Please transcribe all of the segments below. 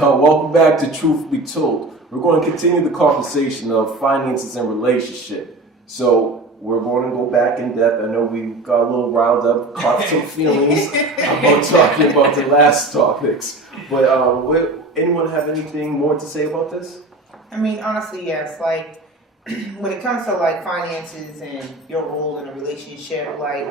Welcome back to Truth Be Told. We're going to continue the conversation of finances and relationship. So we're going to go back in depth. I know we got a little riled up, caught some feelings about talking about the last topics. But anyone have anything more to say about this? I mean, honestly, yes. Like, when it comes to like finances and your role in a relationship, like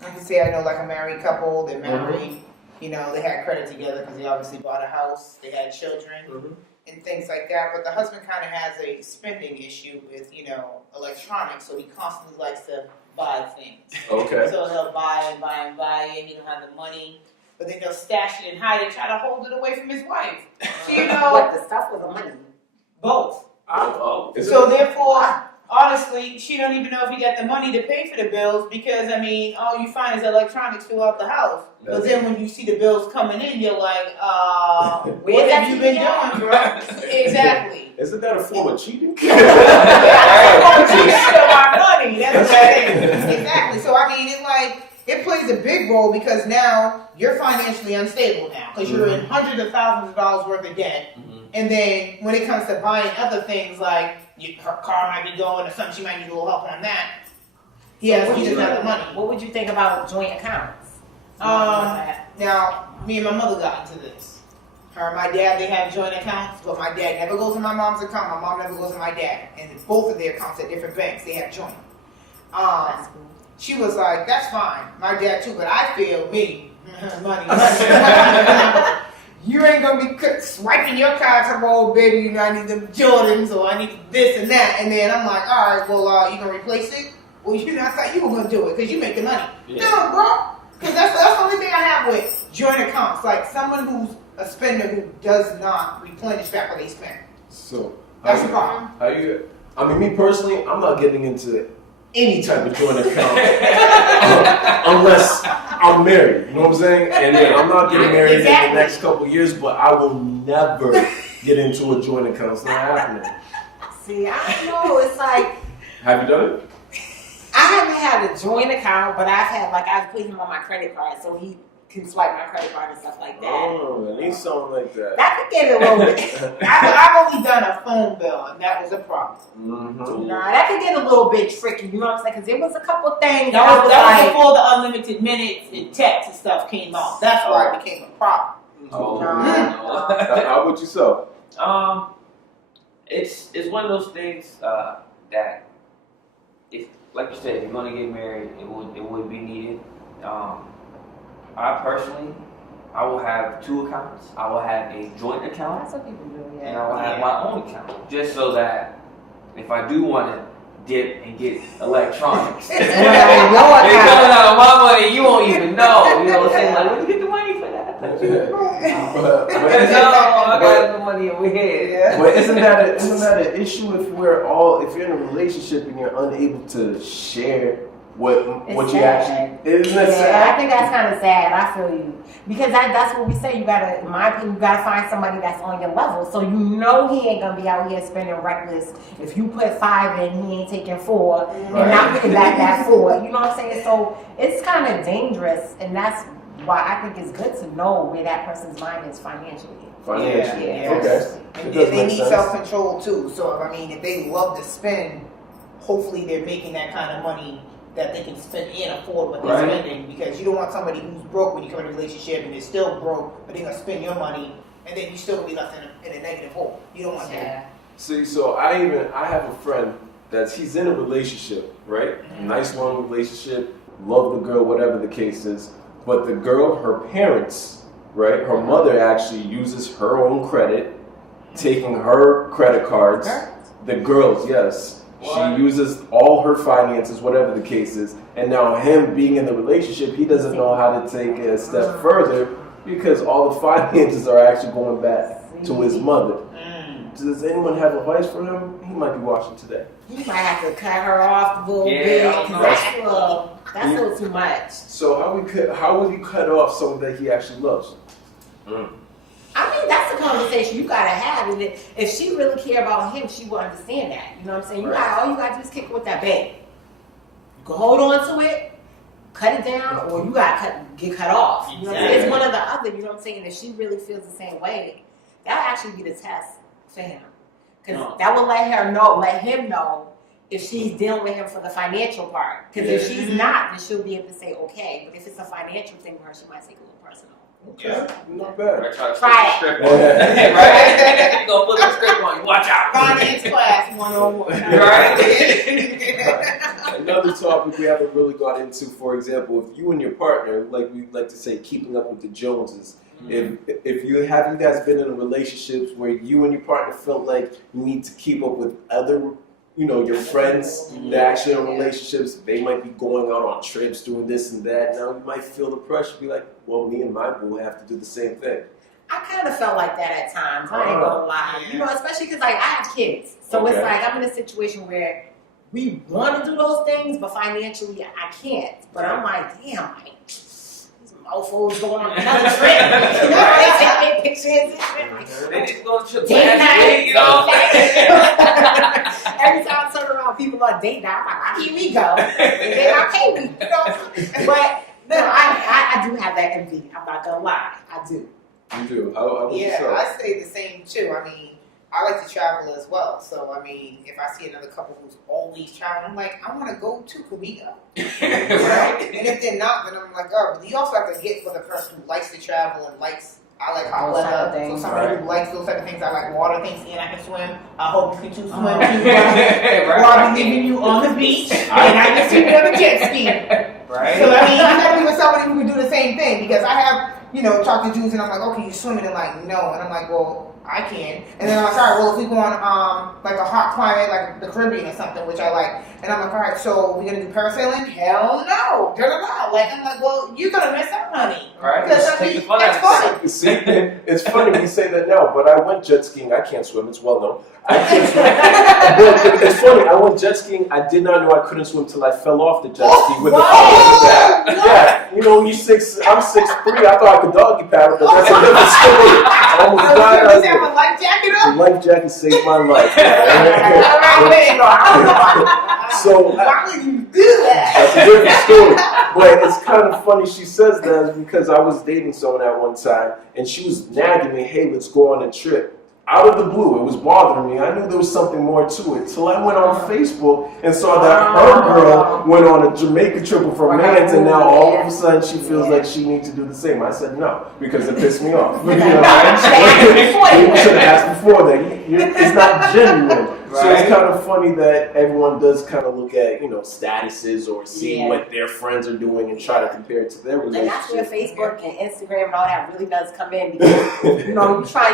I can say I know like a married couple, they're married, you know, they had credit together because they obviously bought a house, they had children and things like that. But the husband kind of has a spending issue with, you know, electronics, so he constantly likes to buy things. Okay. So he'll buy and buy and buy, and he don't have the money. But then they'll stash it and hide it, try to hold it away from his wife. So, you know, what, the stuff or the money? Both. Oh. So therefore, honestly, she don't even know if he got the money to pay for the bills because, I mean, all you find is electronics throughout the house. But then when you see the bills coming in, you're like, what have you been doing, bro? Exactly. Isn't that a form of cheating? Steal my money. That's what it is. Exactly. So, I mean, it plays a big role because now you're financially unstable now because you're in hundreds of thousands of dollars worth of debt. And then when it comes to buying other things like her car might be going or something, she might need a little help on that. Yes, he doesn't have the money. What would you think about joint accounts? Now, me and my mother got into this. Her and my dad, they have joint accounts, but my dad never goes in my mom's account. My mom never goes in my dad. And both of their accounts at different banks, they have joint. She was like, that's fine. My dad too, but I feel money. You ain't gonna be swiping your card to roll, baby. You know, I need them Jordans or I need this and that. And then I'm like, all right, well, you gonna replace it? Well, I thought you were gonna do it because you make the money. Yeah. No, bro. Because that's the only thing I have with joint accounts. Like someone who's a spender who does not replenish back what they spend. So that's the problem. I mean, me personally, I'm not getting into any type of joint account unless I'm married. You know what I'm saying? And then I'm not getting married in the next couple of years, but I will never get into a joint account. It's not happening. See, I don't know. It's like, have you done it? I haven't had a joint account, but I've put him on my credit card so he can swipe my credit card and stuff like that. Oh, at least something like that. That could get a little bit. I've only done a phone bill, and that was a problem. Nah, that could get a little bit tricky. You know what I'm saying? Because there was a couple things that was before the unlimited minutes and text and stuff came out. That's why it became a problem. How about yourself? It's one of those things that, if, like you said, if you're going to get married, it would be needed. I personally, I will have two accounts. I will have a joint account. That's what people do, yeah. And I will have my own account, just so that if I do want to dip and get electronics, it's coming out of my money, you won't even know. You know what I'm saying? Like, where do you get the money for that? I got the money over here. Yeah. But isn't that an issue if you're in a relationship and you're unable to share what you actually isn't that sad? I think that's kind of sad. I feel you because that's what we say. You gotta, in my opinion, you gotta find somebody that's on your level, so you know he ain't gonna be out here spending reckless. If you put 5 in, he ain't taking 4 and not putting back that 4. You know what I'm saying? So it's kind of dangerous, and that's why I think it's good to know where that person's mind is financially. Yeah. Okay. And they need self-control too. So I mean, if they love to spend, hopefully they're making that kind of money that they can spend and afford what they're spending, because you don't want somebody who's broke when you come in a relationship and they're still broke, but they're gonna spend your money and then you still gonna be left in a negative hole. You don't want that. See, so I have a friend he's in a relationship, right? Nice long relationship, love the girl, whatever the case is. But the girl, her parents, right? Her mother actually uses her own credit, taking her credit cards. The girls, yes. She uses all her finances, whatever the case is. And now him being in the relationship, he doesn't know how to take it a step further because all the finances are actually going back to his mother. Does anyone have advice for him? He might be watching today. He might have to cut her off a little bit. That's a little too much. So how would he cut off someone that he actually loves? I mean, that's a conversation you gotta have. And if she really care about him, she will understand that. You know what I'm saying? All you gotta do is kick it with that bank. You can hold on to it, cut it down, or you gotta get cut off. You know what I'm saying? It's one or the other. You know what I'm saying? If she really feels the same way, that'll actually be the test for him. Because that will let him know if she's dealing with him for the financial part. Because if she's not, then she'll be able to say okay. But if it's a financial thing for her, she might take a little personal. Okay, not bad. Try it. Right? You gonna put the script on you. Watch out. Finance class 101. Right? Another topic we haven't really got into, for example, if you and your partner, like we like to say, keeping up with the Joneses. If you guys been in relationships where you and your partner felt like you need to keep up with other, your friends that actually in relationships, they might be going out on trips, doing this and that. Now you might feel the pressure, be like, well, me and my boo have to do the same thing. I kind of felt like that at times. I ain't gonna lie. Especially because I have kids, so it's like I'm in a situation where we want to do those things, but financially I can't. But I'm like, damn, these mofos going on another trip. They take me pictures. They just go to trip. Date night. Every time I turn around, people are date night. I'm like, why can't we go? And then I pay me, But no, I do have that envy. I'm not gonna lie, I do. You do? I say the same too. I mean, I like to travel as well. So, I mean, if I see another couple who's always traveling, I'm like, I want to go too. Could we go? Right? And if they're not, then I'm like, oh, but you also have to get with a person who likes to travel and I like hot weather. So somebody who likes those type of things, I like water things, and I can swim. I hope you can too swim too. Or I'll be leaving you on the beach, and I can see you on a jet ski. Right? So, I mean, you gotta be with somebody who can do the same thing, because I have, talked to dudes and I'm like, okay, you swimming? And like, no. And I'm like, well, I can. And then I'm like, all right, well, if we go on like a hot climate, like the Caribbean or something, which I like. And I'm like, all right, so we're going to do parasailing? Hell no. Like, I'm like, well, you're going to miss out, honey. Right. Because that's fun. See, it's funny we say that now, but I went jet skiing. I can't swim. It's well known. I can't swim. But it's funny. I went jet skiing. I did not know I couldn't swim until I fell off the jet ski with the phone. Yeah. I'm 6'3". I thought I could doggy paddle, but that's a different story. I almost died. Does he have a life jacket up? The life jacket saved my life. So why would you do that? That's a different story. But it's kind of funny she says that because I was dating someone at one time and she was nagging me, hey, let's go on a trip. Out of the blue, it was bothering me. I knew there was something more to it. Till I went on Facebook and saw that her girl went on a Jamaica trip with her man, and now all of a sudden she feels like she needs to do the same. I said no, because it pissed me off. You should have asked before that. It's not genuine. So it's kind of funny that everyone does kind of look at, statuses or see what their friends are doing and try to compare it to their relationship. And that's where Facebook and Instagram and all that really does come in, because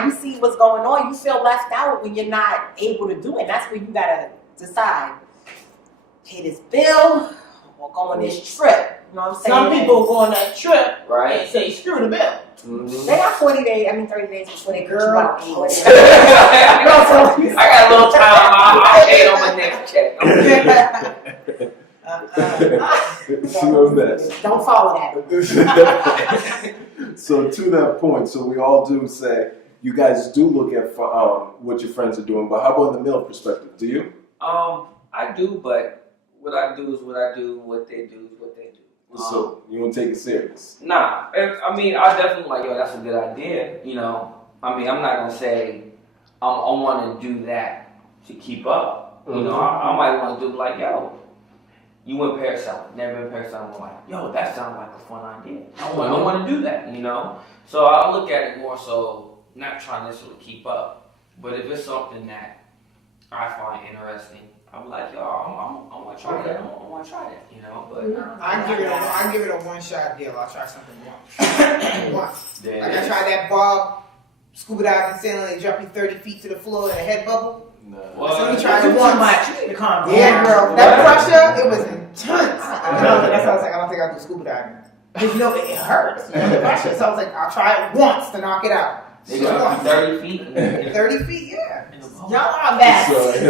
you see what's going on, you feel left out when you're not able to do it. And that's where you gotta decide, pay this bill or go on this trip. You know what I'm saying? Some people go on that trip and say, screw the bill. Mm-hmm. They got 30 days before they girl. I got a little time. I'll pay it on my next check. Don't follow that. So to that point, so we all do say you guys do look at what your friends are doing, but how about the male perspective? Do you? I do, but what I do is what I do. What they do is what they do. So you don't take it serious? Nah, I mean, I definitely like, that's a good idea. I mean, I'm not gonna say I want to do that to keep up. I might want to do like, you went parasailing, never been parasailing. I'm like, that sounds like a fun idea. I want to do that. So I look at it more so not trying to necessarily keep up, but if it's something that I find interesting, I'm like, I want to try that. I want to try that, But I give it a one-shot deal. I'll try something once. Like I tried that Bob scuba diving sailing. They drop you 30 feet to the floor in a head bubble. No. So we tried it once. You need to calm down. Yeah, girl. That pressure, it was intense. That's why I was like, I don't think I'll do scuba diving. Because it hurts. The pressure. So I was like, I'll try it once to knock it out. They got 30 feet. 30 feet, yeah. Y'all are bad. I would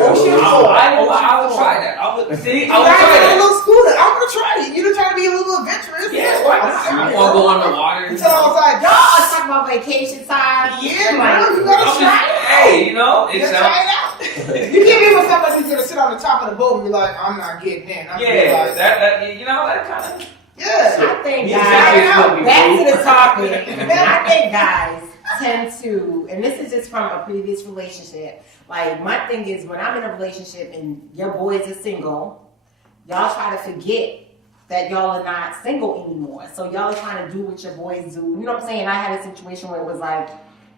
try that. I would try a that. little scooter. I'm gonna try it. You're trying to be a little adventurous. Yeah, why not? You want to go on the water? Until I was like, y'all are talking about vacation time. Yeah, man, you gotta try it. Hey, You gotta try it out. You can't be with somebody who's gonna sit on the top of the boat and be like, I'm not getting in. That kind of. Yeah. I think, guys, back to the topic. I think, guys, tend to, and this is just from a previous relationship. Like my thing is, when I'm in a relationship and your boys are single, y'all try to forget that y'all are not single anymore. So y'all are trying to do what your boys do. You know what I'm saying? I had a situation where it was like,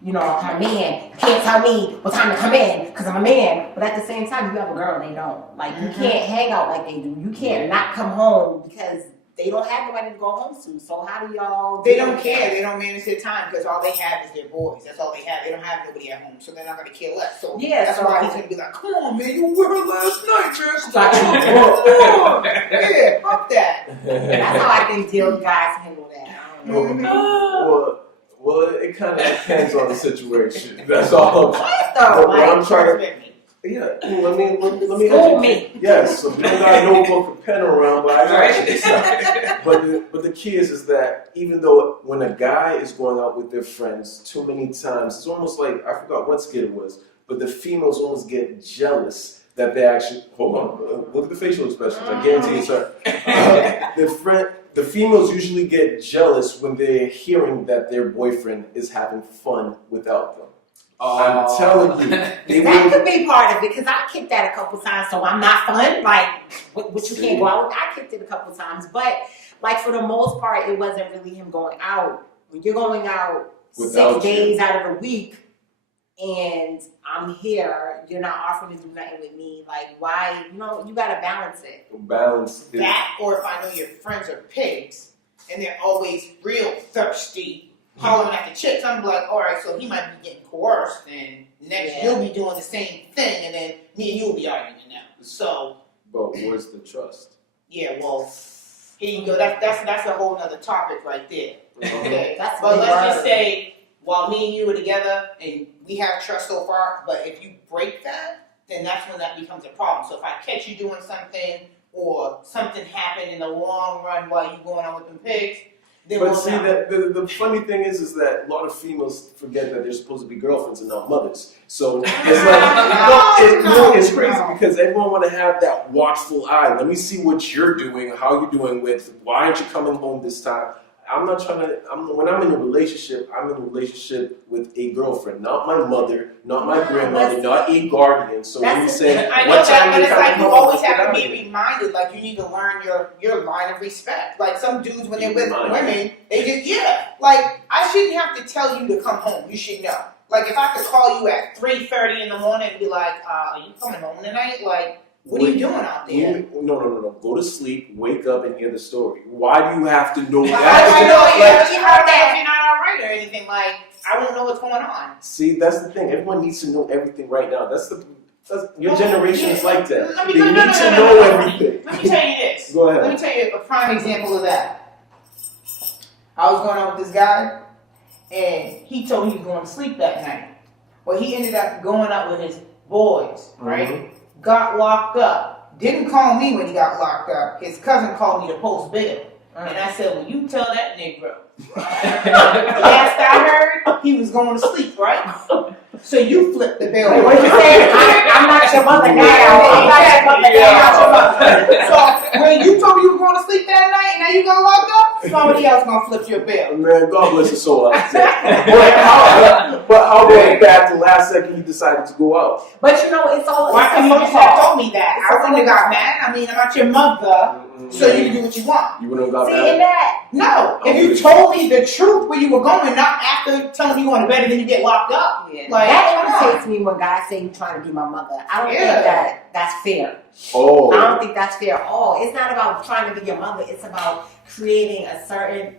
you know, I'm a man. You can't tell me what time to come in because I'm a man. But at the same time, you have a girl and they don't. Like, you can't hang out like they do. You can't not come home because they don't have nobody to go home to. So how do y'all... They don't care. They don't manage their time because all they have is their boys. That's all they have. They don't have nobody at home. So they're not going to care less. So yeah, that's why he's going to be like, come on, man. You were with her last night, Jess. Like, yeah, fuck that. That's how I think deal guys handle that. I don't know. Well, it kind of depends on the situation. That's all. What I'm trying to. Yeah, let me School me. Yes, so we don't got a notebook or pen around, but I got you. But the key is that even though when a guy is going out with their friends too many times, it's almost like, I forgot what skit it was, but the females almost get jealous that they actually, hold on, look at the facial expressions, I guarantee it's her. The females usually get jealous when they're hearing that their boyfriend is having fun without them. I'm telling you. That could be part of it, because I kicked that a couple times, so I'm not fun. Like, what you can't go out with, I kicked it a couple times. But, like, for the most part, it wasn't really him going out. When you're going out without 6 days out of the week, and I'm here, you're not offering to do nothing with me. Like, why? You know, you got to balance it. Balance it. That, or if I know your friends are pigs, and they're always real thirsty, hollering at the chicks, I'm like, all right, so he might be getting coerced, and next you'll be doing the same thing, and then me and you will be arguing now. So, but where's the trust? Yeah, well, here you go. That's a whole other topic right there. Okay, But let's just say while me and you are together and we have trust so far, but if you break that, then that's when that becomes a problem. So if I catch you doing something or something happened in the long run while you going on with them pigs. But see, that the funny thing is that a lot of females forget that they're supposed to be girlfriends and not mothers. So it's like, it's crazy because everyone want to have that watchful eye. Let me see what you're doing, how you're doing with, why aren't you coming home this time? I'm not trying to, when I'm in a relationship, I'm in a relationship with a girlfriend, not my mother, not my grandmother, not a guardian. So when you say, I know that, but it's like you always have to be reminded, like you need to learn your line of respect. Like some dudes, when they're with women, they just, like I shouldn't have to tell you to come home. You should know. Like if I could call you at 3:30 in the morning and be like, are you coming home tonight? Like, what are you doing out there? No. Go to sleep, wake up, and hear the story. Why do you have to know that? I know if you're not all right or anything. Like, I won't know what's going on. See, that's the thing. Everyone needs to know everything right now. Your generation is like that. They need to know everything. Let me tell you this. Go ahead. Let me tell you a prime example of that. I was going out with this guy, and he told me he was going to sleep that night. Well, he ended up going out with his boys, right? Mm-hmm. Got locked up. Didn't call me when he got locked up. His cousin called me to post bail. And I said, well, you tell that Negro. Last I heard, he was going to sleep, right? So you flipped the bill. What you saying? I'm not your mother now. I'm not your mother now. So when you told me you were going to sleep that night and now you got locked up, somebody else going to flip your bill. Man, God bless your soul out there. But how about back to last second you decided to go out? But you know, it's all... Why couldn't you just have told me that? I wouldn't have got mad. I mean, I'm not your mother. So you can do what you want. You wouldn't have got that? No. If you told me the truth where you were going, not after telling me you going to bed and then you get locked up. Yeah. Like, that irritates me when guys say you're trying to be my mother. I don't think that's fair. Oh. I don't think that's fair at all. It's not about trying to be your mother. It's about creating a certain,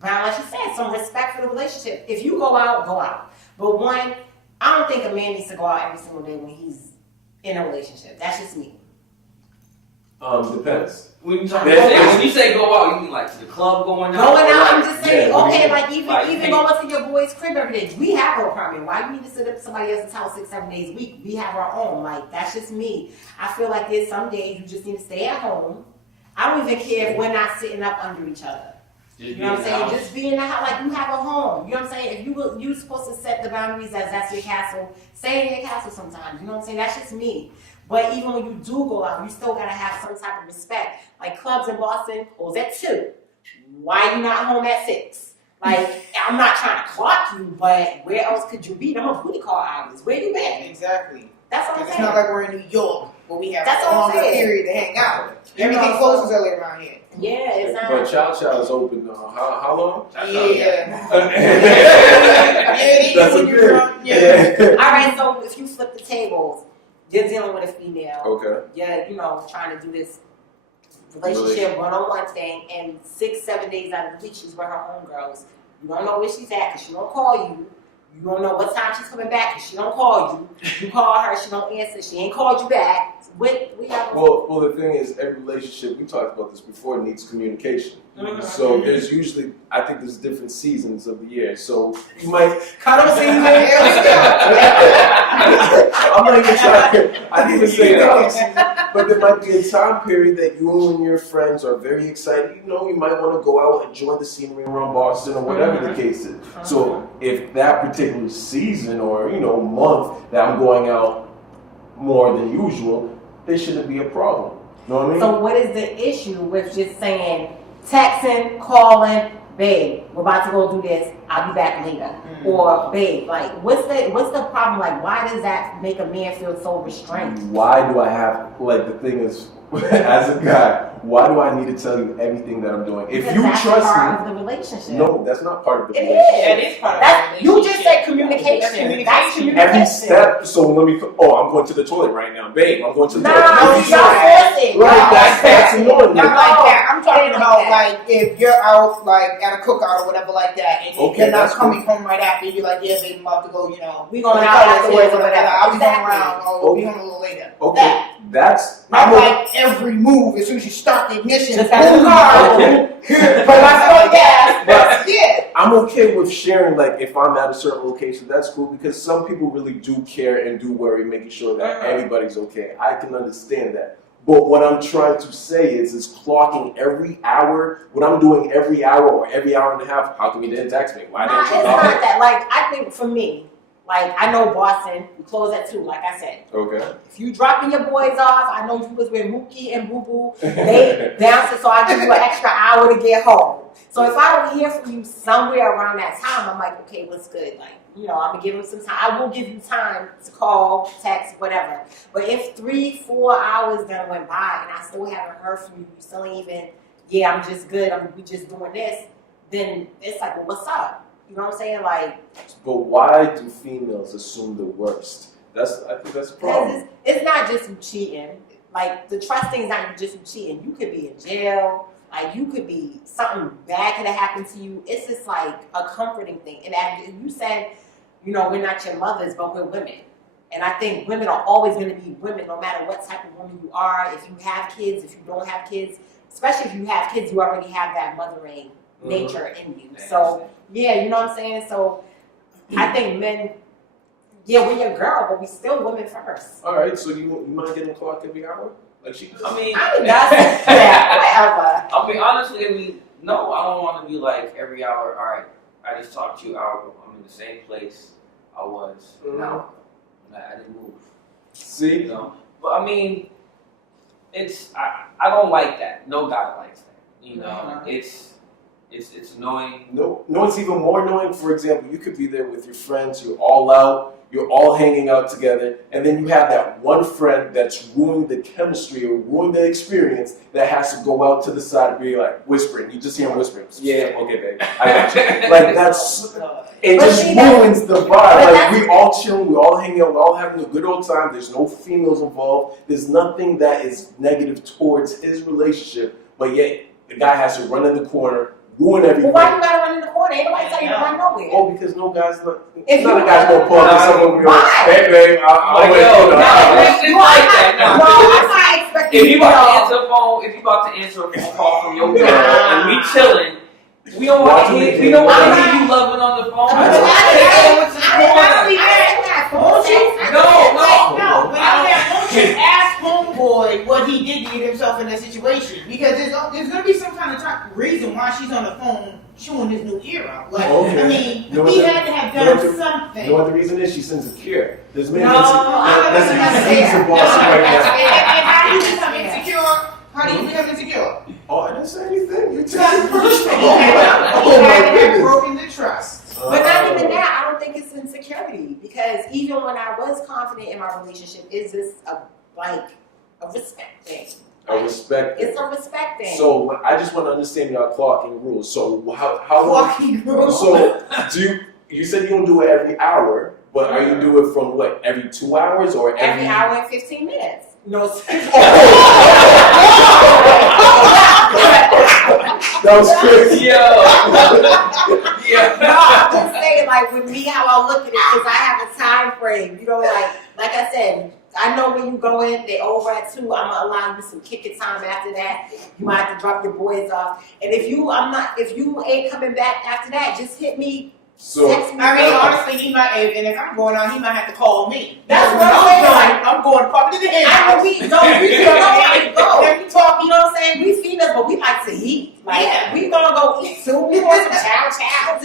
like you said, some respect for the relationship. If you go out, go out. But one, I don't think a man needs to go out every single day when he's in a relationship. That's just me. Depends. When you say go out, you mean like to the club going out? Going out, I'm just saying, like even going to your boy's crib every day. We have our apartment. Why do you need to sit up at somebody else's house 6-7 days a week? We have our own. Like, that's just me. I feel like there's some days you just need to stay at home. I don't even care if we're not sitting up under each other. You know what I'm saying? Just be in the house, like you have a home. You know what I'm saying? If you're supposed to set the boundaries as that's your castle, stay in your castle sometimes. You know what I'm saying? That's just me. But even when you do go out, you still gotta have some type of respect. Like clubs in Boston close at 2. Why are you not home at 6? Like, I'm not trying to clock you, but where else could you be? I'm a booty call hours. Where you been? Exactly. That's what I'm It's saying. not like we're in New York where we have That's a what I'm longer saying. period to hang out. You Everything know, closes early around here. Yeah, it's not. But Chow Chow is open. How long? Yeah. That's a good. Yeah. All right, so if you flip the tables, you're dealing with a female. Okay. Yeah, trying to do this relationship one-on-one thing, and 6-7 days out of the week she's with her homegirls. You don't know where she's at because she don't call you. You don't know what time she's coming back because she don't call you. You call her, she don't answer. She ain't called you back. Well, the thing is, every relationship, we talked about this before, needs communication. Mm-hmm. So there's usually, I think there's different seasons of the year. So you might, Cuddle season. I'm not even trying, I didn't even say cuddle season, but there might be a time period that you and your friends are very excited. You might want to go out and enjoy the scenery around Boston or whatever the case is. So if that particular season or, month that I'm going out more than usual, there shouldn't be a problem. You know what I mean? So what is the issue with just saying, texting, calling, babe, we're about to go do this, I'll be back later. Mm-hmm. Or babe, like what's the problem? Like why does that make a man feel so restrained? Why do I have, the thing is, as a guy, why do I need to tell you everything that I'm doing? If because you that's trust part me, of the relationship. no, that's not part of the It relationship. is. That is part of the relationship. You just said communication. That's communication. Every step. So I'm going to the toilet right now, babe. I'm going to the toilet. No, Every you're step. forcing. Right, that's annoying. Not like that. I'm talking Like about that. if you're out at a cookout or whatever like that, and Okay, you're not that's coming home right after. You're like, yeah, babe, I'm about to go. We going out afterwards or whatever. I'll be going Exactly. around. We'll be home a little later. Okay, that's. Not like every move as soon as you start the ignition. Just got the car. Put my foot on gas. But Yeah. I'm okay with sharing, if I'm at a certain location, that's cool, because some people really do care and do worry, making sure that everybody's okay. I can understand that. But what I'm trying to say is clocking every hour, what I'm doing every hour or every hour and a half, how come you didn't text me? Why didn't It's you not call me? that. I think for me, I know Boston, we close at 2, like I said. Okay. If you dropping your boys off, I know you was with Mookie and Boo Boo, they bouncing, so I give you an extra hour to get home. So if I don't hear from you somewhere around that time, I'm like, okay, what's good? I'm gonna give him some time. I will give you time to call, text, whatever. But if 3-4 hours done went by and I still haven't heard from you, you still ain't even, yeah, I'm just good, we just doing this, then it's like, well, what's up? You know what I'm saying? But why do females assume the worst? I think that's a problem. It's not just you cheating. The trust thing is not just you cheating. You could be in jail. You could be, something bad could have happened to you. It's just a comforting thing. And you said, we're not your mothers, but we're women. And I think women are always going to be women, no matter what type of woman you are. If you have kids, if you don't have kids, especially if you have kids, you already have that mothering nature in you. So, yeah, you know what I'm saying? So, I think men, yeah, we're your girl, but we still women first. All right, so you mind getting clocked every hour? She does? I mean, that's whatever. I mean, honestly, no, I don't want to be every hour. All right, I just talked to you. I'm in the same place I was. Now, I didn't move. See? But I mean, I don't like that. No guy likes that. It's annoying. No, it's even more annoying. For example, you could be there with your friends, you're all out, you're all hanging out together, and then you have that one friend that's ruining the chemistry or ruining the experience that has to go out to the side and be whispering. You just hear him whispering. Yeah, okay, babe. I got you. That's, it just ruins the vibe. We all chilling, we all hanging out, we're all having a good old time. There's no females involved. There's nothing that is negative towards his relationship, but yet the guy has to run in the corner, ruin everything. Well, why you gotta run in the corner? Ain't nobody tell you to run nowhere. Oh, because no guy's not. If None of you the guys gonna pull this up over here. Why? Hey, babe, I'll wait. No, I'm not expecting If you you to about to answer a phone call from your girl and we chilling, we don't want to hear you loving on the phone. No. Ask homeboy what he did to get himself in that situation, because there's gonna be some kind of reason why she's on the phone chewing his new ear out. I mean, he had to have done something. You know what the reason is? She's insecure. There's many And how do you become insecure? How do you become insecure? Oh, I didn't say anything. You He had took it personal. to have broken trust. But not even that, I don't think it's insecurity. Because even when I was confident in my relationship, is this a respect thing? A respect. It's a respect thing. So I just want to understand your clocking rules. So how Clocking rules. So you said you don't do it every hour, but are you do it from what, every 2 hours or every hour and 15 minutes. No. That was crazy. Yo. No, I'm just saying, like, with me, how I look at it, because I have a time frame. You know, like I said, I know when you go in, they over at 2, I'm gonna allow you some kicking time after that. You might have to drop your boys off. And if you ain't coming back after that, just hit me. So Text me. I mean, honestly, he might, and if I'm going out, he might have to call me. That's what I'm saying. I'm going probably to the end. I know we don't like go. Let me talk. You know what I'm saying? We females, but we like to eat. Like, Yeah. we gonna go eat too. We want some chow.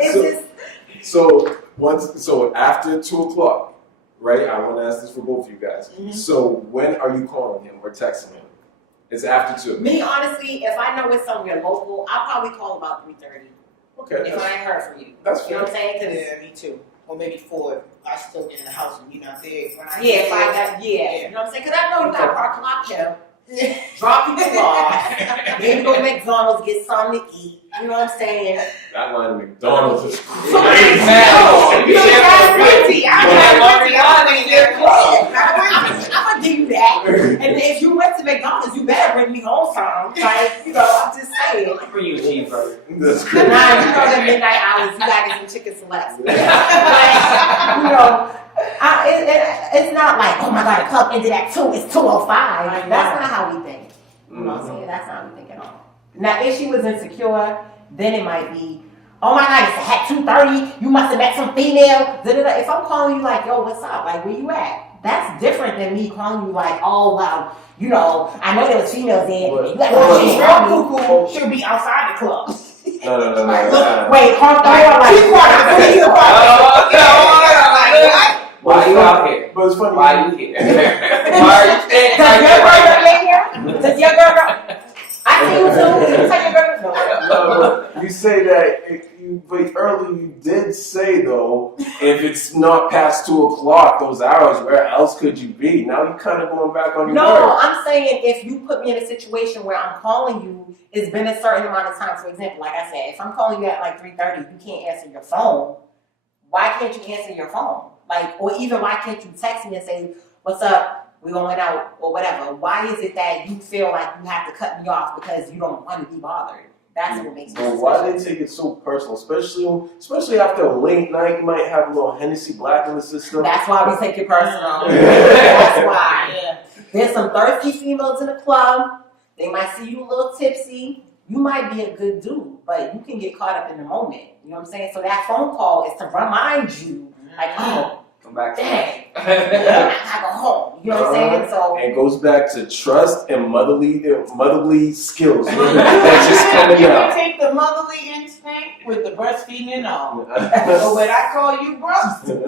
It's just. So after 2 o'clock, right? I want to ask this for both of you guys. Mhm. So when are you calling him or texting him? It's after 2. Me, honestly, if I know it's somewhere local, I'll probably call about 3:30. Okay. If I ain't heard from you. That's You know fair. what I'm saying? 'Cause Yeah, me too. Or maybe 4. I still in the house and you not there. When I yeah, get if I there, got, you know what I'm saying? Because I know you got to park a lot here. Drop you off. Maybe go to McDonald's, get something to eat. You know what I'm saying? That line of McDonald's is crazy. So, Man. You don't have plenty. I have plenty. I'm waiting there. I'm gonna give you that. And if you went to McDonald's, you better bring me home some. Like, you know, I'm just saying. Bring you a cheeseburger. That's Nah, crazy. you know the midnight hours, you gotta get some chicken selects. But, you know, it's not like, oh my god, the club ended at 2, it's 2:05. That's not how we think. You know what I'm saying? That's not how we think at all. Now, if she was insecure, then it might be, oh my god, it's at 2:30, you must have met some female. Da-da-da. If I'm calling you like, yo, what's up? Like, where you at? That's different than me calling you like, oh, well, you know, I know there was females there. What? You got Well, to she's real cuckoo. She'll be outside the club. No. Wait, honk the door like, Why you out here? But it's funny. Why you here? Why are you standing does your right girl there? go here? Does your girl go? I see you too. You tell your girl no. No, you say that, but earlier you did say though, if it's not past 2 o'clock, those hours, where else could you be? Now you're kind of going back on your No, word. I'm saying if you put me in a situation where I'm calling you, it's been a certain amount of time. For example, like I said, if I'm calling you at like 3:30, you can't answer your phone. Why can't you answer your phone? Like, or even why can't you text me and say, what's up? We're going out or whatever. Why is it that you feel like you have to cut me off because you don't want to be bothered? That's what makes me But why they take it so personal? Especially after a late night, you might have a little Hennessy Black in the system. That's why we take it personal. That's why. Yeah. There's some thirsty females in the club. They might see you a little tipsy. You might be a good dude, but you can get caught up in the moment. You know what I'm saying? So that phone call is to remind you, like, oh, Come back to dang, I gotta go home. You know what I'm saying? So it goes back to trust and motherly skills. That's just coming You out. can take the motherly instinct with the breastfeeding and all. So when I call you bro,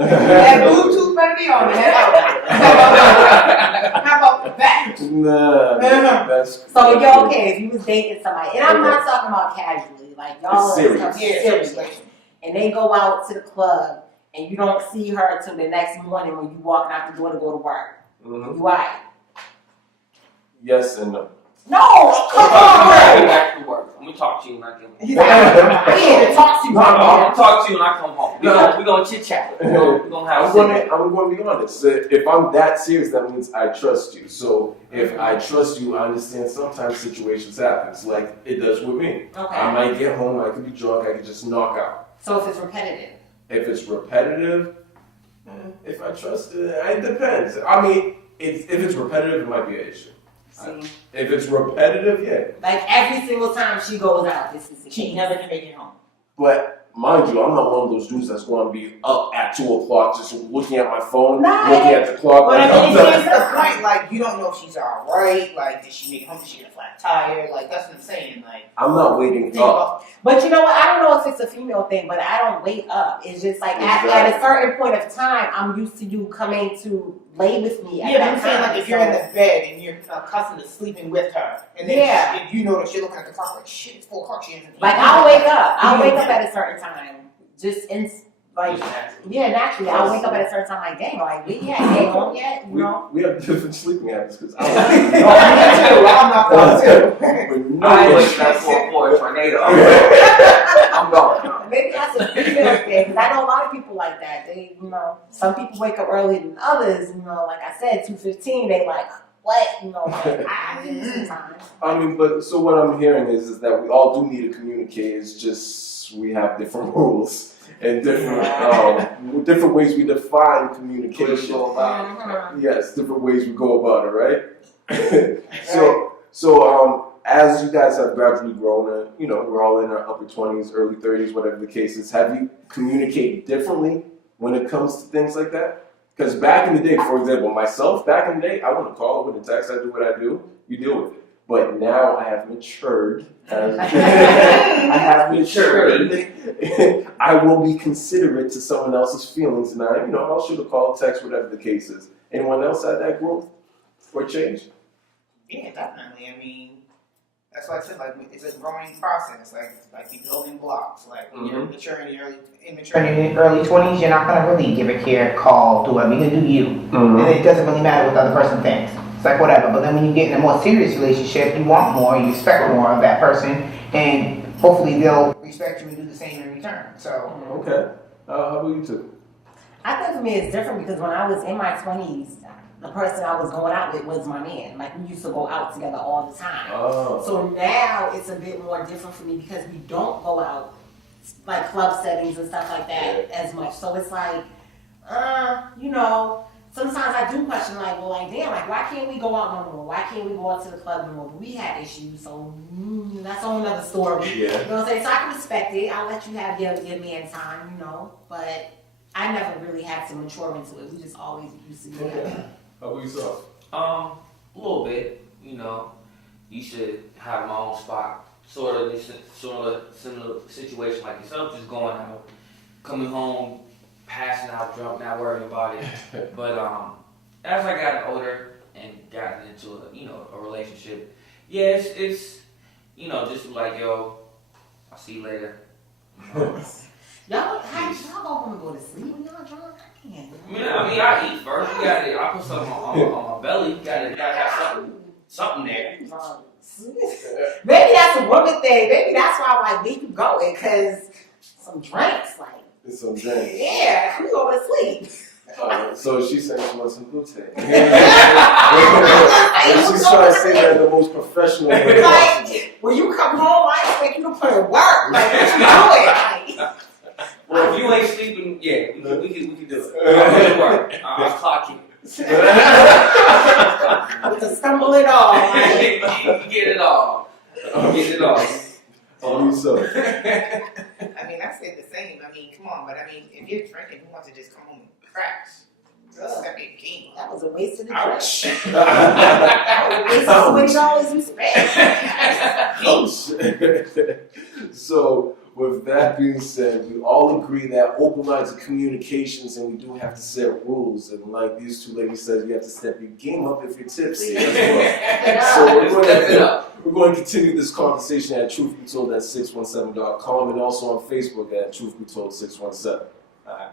that Bluetooth better be on it. How about the back? Nah, that's So you're okay if you was dating somebody, and I'm not talking about casually, like y'all It's are serious. serious, and they go out to the club, and you don't see her until the next morning when you walking out the door to go to work. Mhm. You right? Yes and no. No, come I'm on, going back to work. I'm gonna talk to you when I get home. He's like, I'm here to talk to you. I'm gonna talk to you when I come home. We're gonna chit chat. We're gonna have I'm going to be honest. If I'm that serious, that means I trust you. So if I trust you, I understand sometimes situations happen. Like it does with me. I Okay. might get home, I could be drunk, I could just knock out. So if it's repetitive, If it's repetitive, if I trust it, it depends. I mean, if it's repetitive, it might be an issue. see, If it's repetitive, yeah. like every single time she goes out, this is the She case. never can make it home. But mind you, I'm not one of those dudes that's going to be up at 2 o'clock just looking at my phone, Nah, looking at the clock. But like, I mean, I'm it's done. the point, like, you don't know if she's alright, like, did she make it home, did she get a flat tire, like, that's what I'm saying, like, I'm not waiting think up. about, But you know what? I don't know if it's a female thing, but I don't wait up. It's just like at a certain point of time, I'm used to you coming to lay with me at Yeah, but that I'm saying time. like if you're in the bed and you're accustomed to sleeping with her, and then if you notice you're looking at the clock like shit, it's 4 o'clock. She hasn't. Like I'll wake up. I'll wake up at a certain time. Just in like naturally. I'll wake up at a certain time. Like dang, like we ain't home yet. You know. We have different sleeping habits because I'm not going to. I wake up for a tornado. I'm going. Maybe that's a female thing because I know a lot of people like that. They, you know, some people wake up earlier than others. You know, like I said, 2:15. They like what? You know, like, I do sometimes. I mean, but so what I'm hearing is that we all do need to communicate. It's just we have different rules and different ways we define communication. Yes, different ways we go about it, right? So as you guys have gradually grown, and you know, we're all in our upper 20s, early 30s, whatever the case is. Have you communicated differently when it comes to things like that? Because back in the day, for example, myself, back in the day, I want to call, I want to text, I do what I do, you deal with it. But now I have matured. I have matured. I will be considerate to someone else's feelings, and I'll shoot a call, text, whatever the case is. Anyone else had that growth or change? Yeah, definitely. I mean, that's why I said like it's a growing process. Like you're building blocks. Like when you're mature in your early 20s, you're not gonna really give a care, call, do whatever. You're gonna do you, and it doesn't really matter what the other person thinks. It's like whatever. But then when you get in a more serious relationship, you want more, you expect more of that person, and hopefully they'll respect you and do the same in return. So okay, how about you two? I think for me it's different because when I was in my 20s, the person I was going out with was my man. Like we used to go out together all the time. Oh. So now it's a bit more different for me because we don't go out like club settings and stuff like that as much. So it's like, sometimes I do question like, well, like damn, like why can't we go out no more? Why can't we go out to the club no more? But we had issues, so that's a whole nother story. Yeah. You know what I'm saying? So I can respect it. I'll let you have your man time, but I never really had to mature into it. We just always used to be together. How about yourself? A little bit. You should have my own spot. Sort of similar situation like yourself, just going out, coming home, passing out drunk, not worrying about it. But as I got older and gotten into a relationship, it's just like yo, I'll see you later. Y'all go home and go to sleep when y'all drunk? I eat first. I put something on my belly. You gotta have something there. Maybe that's a woman thing. Maybe that's why I'm like, we can go it, because some drinks, like. It's some drinks. Yeah, we go to sleep. So she's saying she wants some blue tape. She's trying to say that in the most professional way. Like, when you come home, I expect you to put in work. Like, what you doing? Like, well, if you ain't sleeping, we can do it. I'll work. I'll clock you. With the stumble it all. You get it all. Get it all. So. I mean, I said the same. I mean, come on, but I mean, if you're drinking, who wants to just come home and crash? That was a waste of the Ouch. That was a waste of $20 you spent. So, with that being said, we all agree that open lines of communications, and we do have to set rules. And like these two ladies said, you have to step your game up if you're tipsy as well. So we're going to continue this conversation at truthbetold at 617.com and also on Facebook at truthbetold 617. All right.